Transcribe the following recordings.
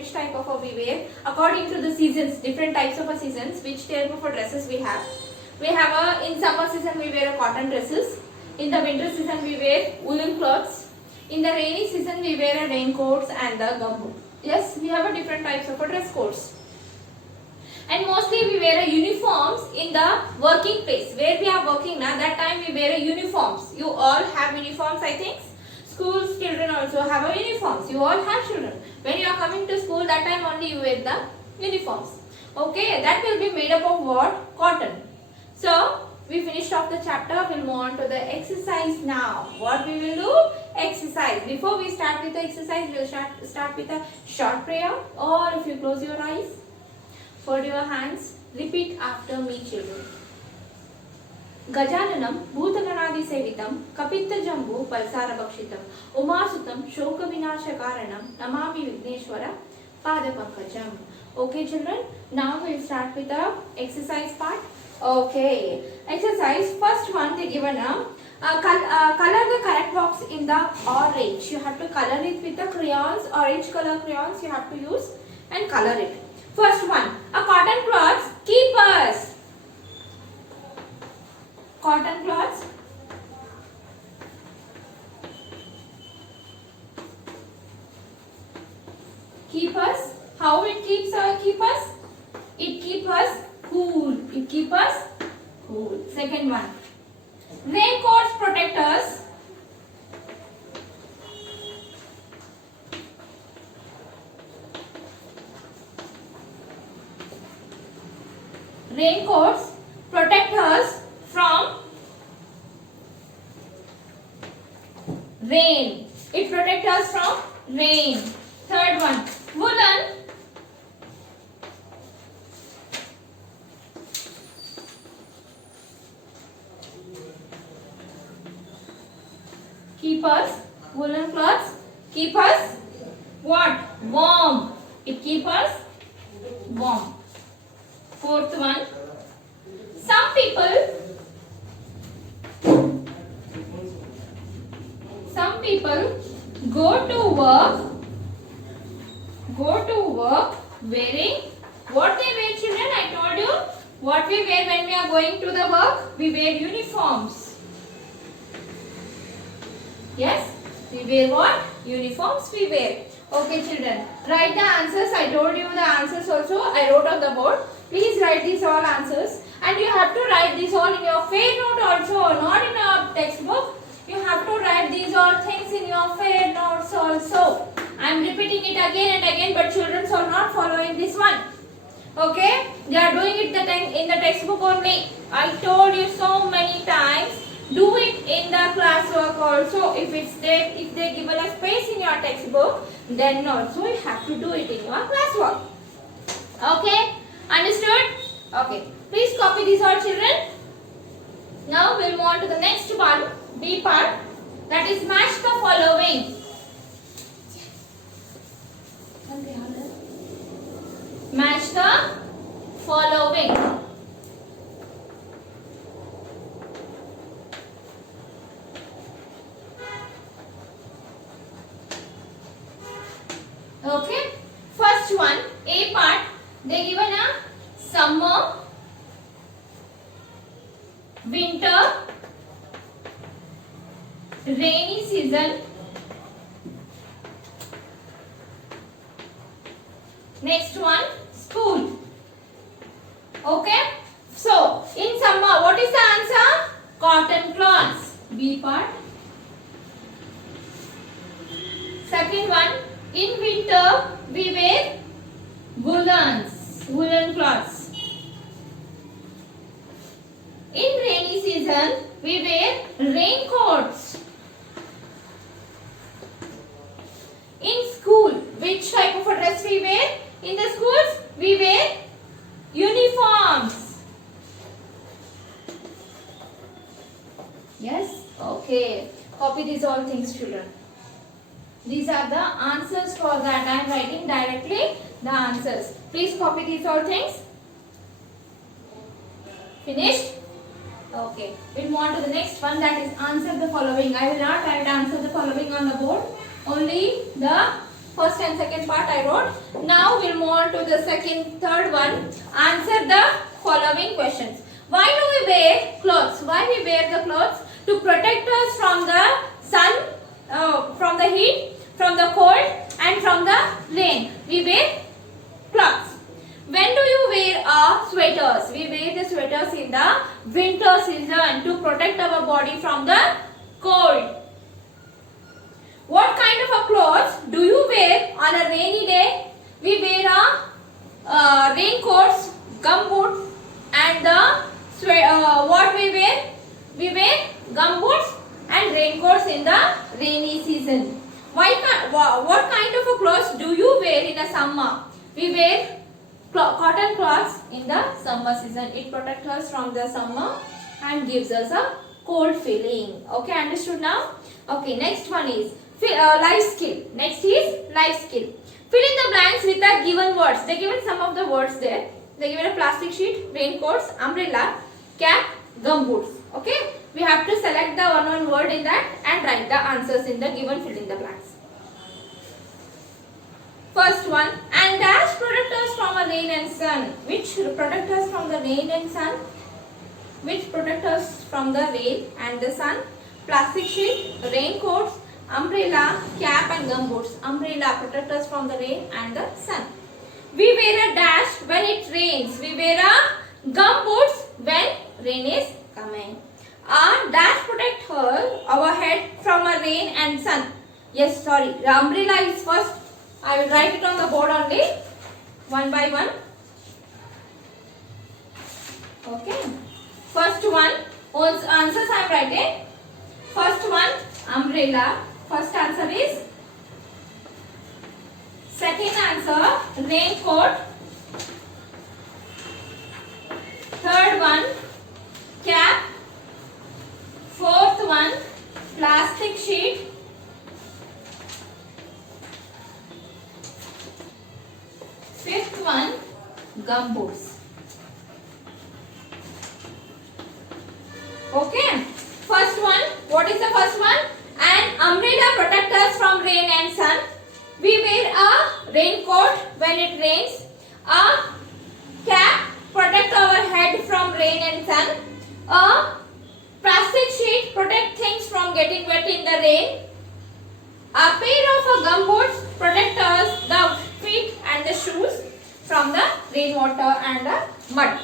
which type of a we wear according to the seasons, different types of a seasons, which type of a dresses we have. We have a, in summer season we wear a cotton dresses, in the winter season we wear woolen clothes, in the rainy season we wear a raincoats and the gumboot. Yes, we have a different types of a dress codes. And mostly we wear a uniforms in the working place. Where we are working now, that time we wear a uniforms. You all have uniforms, I think. Schools children also have a uniforms. You all have children. When you are coming to school, that time only you wear the uniforms. Okay, that will be made up of what? Cotton. So, we finished off the chapter. We'll move on to the exercise now. What we will do? Exercise. Before we start with the exercise, we'll start with a short prayer. Or if you close your eyes, fold your hands. Repeat after me, children. गजाननं भूतगणादिसेवितं कपित्थजम्बू पल्सारभक्षितं उमासुतं शोकविनाशकारणं Namami Vighneshwar पादपङ्कजम्. Okay, children. Now we'll start with the exercise part. Okay. Exercise. First one they given color the correct box in the orange. You have to color it with the crayons, orange color crayons. You have to use and color it. First one. A cotton cloths keepers. Cotton cloths. Keep us. How it keeps us? It keeps us cool. It keeps us cool. Second one. Raincoats protect us. Raincoats protect us from rain. It protects us from rain. Third one. Woolen keep us, woolen cloths keep us what? Warm. It keep us warm. Fourth one. Some people go to work wearing what they wear, children? I told you what we wear when we are going to the work. We wear uniforms. Yes, we wear what? Uniforms we wear. Okay, children. Write the answers. I told you the answers also. I wrote on the board. Please write these all answers. And you have to write these all in your fair note also, not in your textbook. You have to write these all things in your fair notes also. I am repeating it again and again, but children are not following this one. Okay? They are doing it in the textbook only. I told you so many times. Do it in the classwork also. If they given a space in your textbook, then also you have to do it in your classwork. Okay? Understood? Okay. Please copy these all, children. Now we'll move on to the next one, B part. That is match the following. Match the following. Okay. First one, A part. They given a summer, winter, rainy season. Next one, school. Okay. So, in summer, what is the answer? Cotton cloths. B part. Second one, in winter, we wear woolen cloths. In rainy season, we wear raincoats. In school, which type of a dress we wear? In the schools, we wear uniforms. Yes? Okay. Copy these all things, children. These are the answers for that. I am writing directly the answers. Please copy these all things. Finished? Okay. We'll move on to the next one, that is answer the following. I will not write answer the following on the board. Only the First and second part I wrote. Now we'll move on to the third one. Answer the following questions. Why do we wear clothes? Why we wear the clothes? To protect us from the sun, from the heat, from the cold and from the rain. We wear clothes. When do you wear sweaters? We wear the sweaters in the winter season to protect our body from the cold. What kind of a clothes do you wear on a rainy day? We wear raincoats, gumboot and what we wear? We wear gumboots and raincoats in the rainy season. What kind of a clothes do you wear in the summer? We wear cotton cloths in the summer season. It protects us from the summer and gives us a cold feeling. Okay, understood now? Okay, next one is life skill. Next is life skill. Fill in the blanks with the given words. They given some of the words there. They given a plastic sheet, raincoats, umbrella, cap, gumboots. Okay, we have to select the one word in that and write the answers in the given fill in the blanks. First one, and dash protect us from a rain and sun. Which protect us from the rain and sun? Which protect us from the rain and the sun? Plastic sheet, raincoats, umbrella, cap and gumboots. Umbrella protect us from the rain and the sun. We wear a dash when it rains. We wear a gumboots when rain is coming. A dash protect our head from a rain and sun. Yes, sorry. The umbrella is first. I will write it on the board only, one by one. Okay. First one, answers I am writing. First one, umbrella. First answer is. Second answer, raincoat. Third one, cap. Fourth one, plastic sheet. Fifth one, gumboots. Okay. First one, what is the first one? An umbrella protects us from rain and sun. We wear a raincoat when it rains. A cap protects our head from rain and sun. A plastic sheet protects things from getting wet in the rain. A pair of gumboots protect us the feet and the shoes from the rainwater and the mud.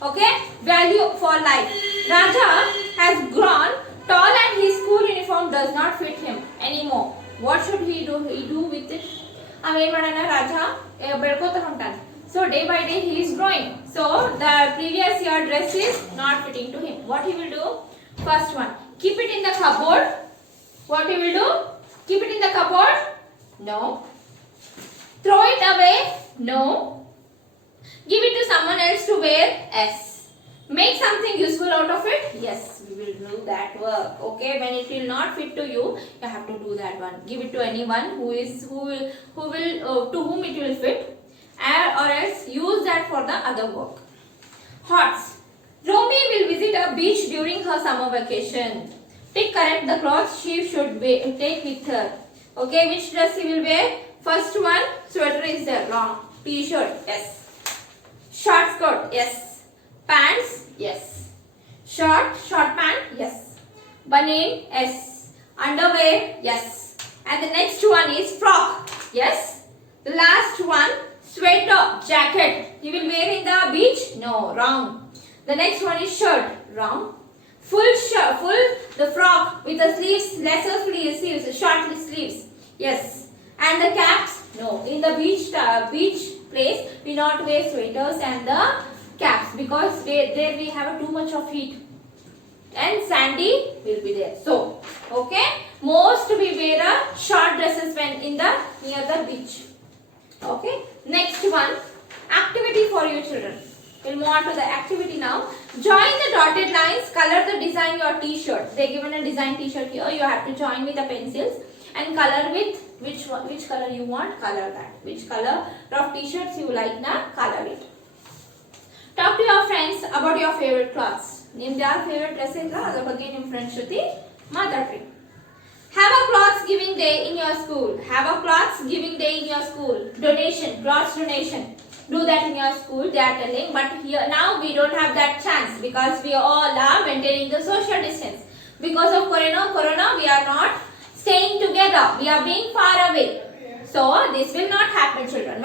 Okay, value for life. Raja has grown tall and his school uniform does not fit him anymore. What should he do? He do with it. Raja belkota huntan. So day by day he is growing. So the previous year dress is not fitting to him. What he will do? First one, keep it in the cupboard. What he will do? Keep it in the cupboard? No. Throw it away? No. Give it to someone else to wear? Yes. Make something useful out of it? Yes, we will do that work. Okay, when it will not fit to you, you have to do that one. Give it to anyone who will to whom it will fit, or else use that for the other work. Hots. Romy will visit a beach during her summer vacation. Tick correct the clothes she should take with her. Okay, which dress he will wear? First one, sweater is there, long. T-shirt, yes. Short skirt, yes. Pants, yes. Short pant, yes. Banian, yes. Underwear, yes. And the next one is frock, yes. The last one, sweater, jacket. You will wear in the beach? No, wrong. The next one is shirt, wrong. Full shirt, the frock with the sleeves, lesser sleeves, short sleeves, yes. And the caps, no. In the beach place, we not wear sweaters and the caps because there we have too much of heat and sandy will be there. So, okay, most we wear short dresses when in the near the beach. Okay, next one, activity for you children. We'll move on to the activity now. Join the dotted lines, color the design your t-shirt. They given a design t-shirt here. You have to join with the pencils and color with which color you want, color that. Which color of t-shirts you like now, color it. Talk to your friends about your favorite clothes. Name their favorite dresses. Adha ಬಗ್ಗೆ ನಿಮ್ಮ friends ಜೊತೆ ಮಾತಾಡ್ರಿ. Have a clothes giving day in your school. Have a clothes giving day in your school. Donation, clothes donation. Do that in your school, they are telling. But here now we don't have that chance because we all are maintaining the social distance. Because of corona, we are not staying together. We are being far away. So this will not happen, children.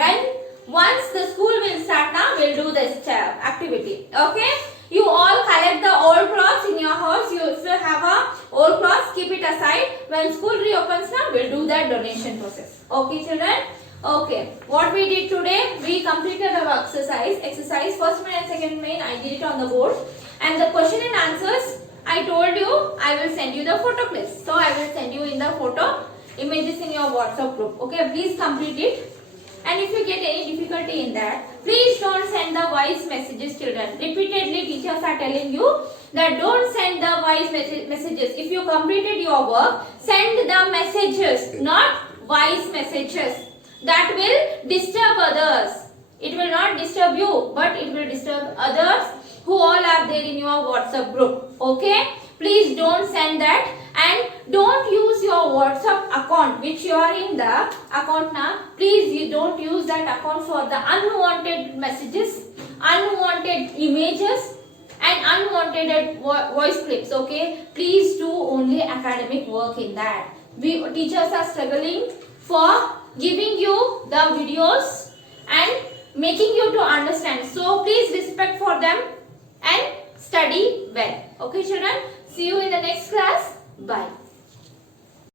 Once the school will start now, we'll do this activity. Okay? You all collect the old clothes in your house. You if you have a old clothes, keep it aside. When school reopens now, we'll do that donation process. Okay, children? Okay. What we did today, we completed our exercise first main and second main. I did it on the board. And the question and answers, I told you, I will send you the photo clips. So I will send you in the photo images in your WhatsApp group. Okay, please complete it. And if you get any difficulty in that, please don't send the voice messages, children. Repeatedly, teachers are telling you that don't send the voice messages. If you completed your work, send the messages, not voice messages. That will disturb others. It will not disturb you, but it will disturb others who all are there in your WhatsApp group. Okay? Please don't send that. And don't use your WhatsApp account which you are in the account now. Please you don't use that account for the unwanted messages, unwanted images and unwanted voice clips. Okay, please do only academic work in that. We teachers are struggling for giving you the videos and making you to understand. So please respect for them and study well. Okay children, see you in the next class. Bye.